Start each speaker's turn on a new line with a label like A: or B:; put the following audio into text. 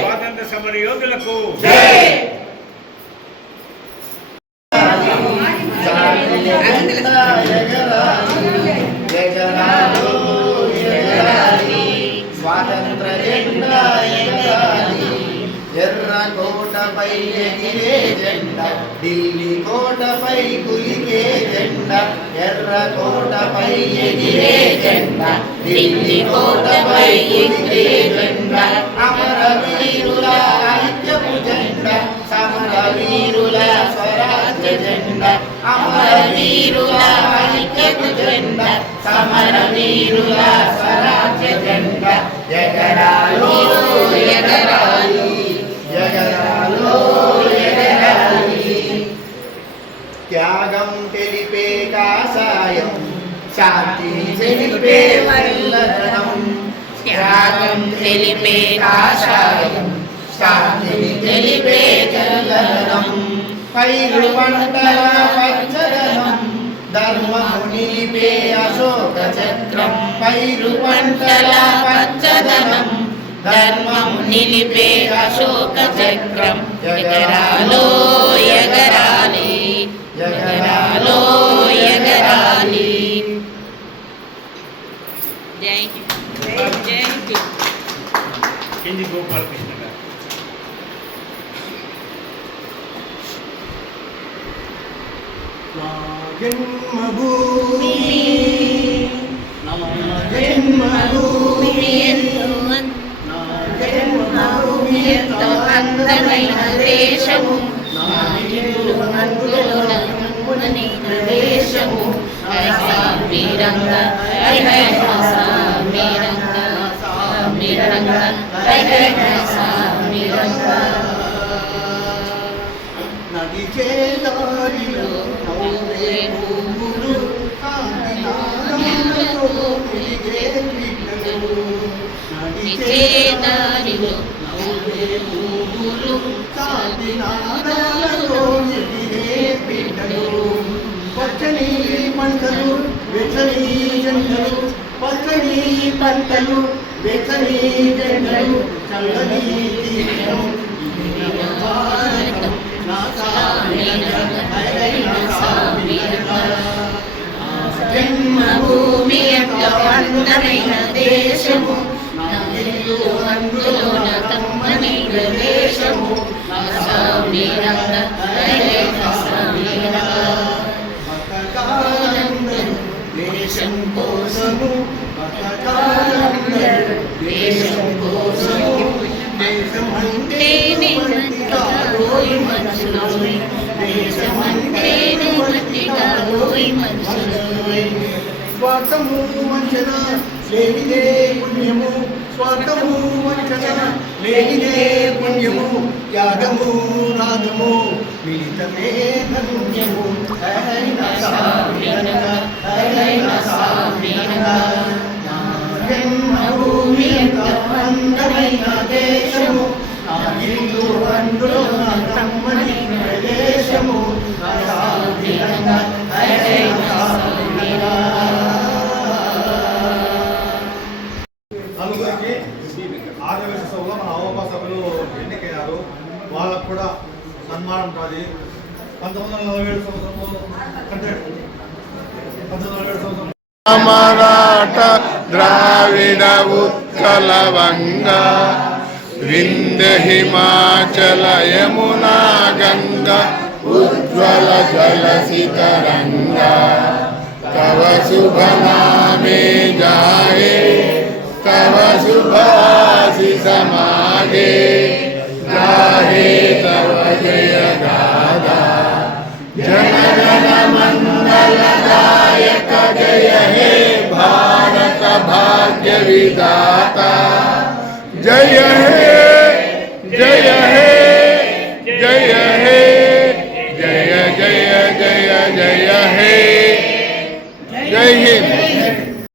A: స్వాతంత్ర సమర యోధులకు
B: స్వాతంత్ర జెండా ఎగరాలి ఎర్ర కోటపై ఎగిరే జెండా? ఢిల్లీ కోటపై కులికే జెండా? ఎర్ర కోటపై ఎగిరే జెండా? ఢిల్లీ కోటపై కులికే సమర వీరుల స్వరాజ్య జెండా ఎగరాలో ఎగరాలి ఎగరాలో ఎగరాలి త్యాగం తెలిపే కాషాయం శాంతి తెలిపే వల్లదనం
C: త్యాగం తెలిపే కాషాయం
B: శాంతిని తెలిపే చల్లదనం. పైరు పంటల పచ్చదనం ధర్మము నిలిపే అశోక చక్రం పైరు పంటల పచ్చదనం
C: ధర్మము నిలిపే అశోక చక్రం ఎగరాలో ఎగరాలి ఎగరాలో ఎగరాలి జై హింద్
A: గారు
B: జన్మభూమి. నా జన్మభూమి
C: ఎంతో
B: నా జన్మభూమి
C: ఎంతో అందమైన దేశము. నా ఇల్లు అందులోన కమ్మునైన దేశము హై సామీరంగ హై హై సామీరంగ సామీరంగ హై హై సామీరంగ
B: నడిచే దారిలో నవ్వే పువ్వులు కాంతినాదములతో వెలిగే నడిచే నవ్వే వెలిగే పచ్చని పంటలు వెచ్చని జెండలు పచ్చని పంటలు వెచ్చని చల్లని తీరం
C: జన్మభూమి యొక్క అందమైన దేశము నా అందులోన కమ్మనైన
B: దేశం కోసము స్వార్థము వంచన లేనిదే పుణ్యము. స్వార్థము వంచన లేనిదే పుణ్యము. త్యాగము రాగము మిళితమే ధన్యము. హరైన హరైన నా జన్మభూమి అందమైన దేశము. నా ఇల్లు అందులో నా
D: నలుగురికి సభలో మన సభ్యులు ఎన్నికయ్యారు. వాళ్ళకు కూడా సన్మానం ఉంటుంది పంతొమ్మిది వందల నలభై ఏడు సంవత్సరంలో అంటే పంతొమ్మిది వందల సంవత్సరం
E: మరాఠ ద్రావిడ ఉత్కల వంగ హిమాచల యమునా గంగా. उज्ज्वल जल तरंगा तव शुभ नामे जाए तव शुभ समागे। गाहे तव जय गाधा जन गण मंगल गायक जय हे भारत भाग्य विदाता जय हे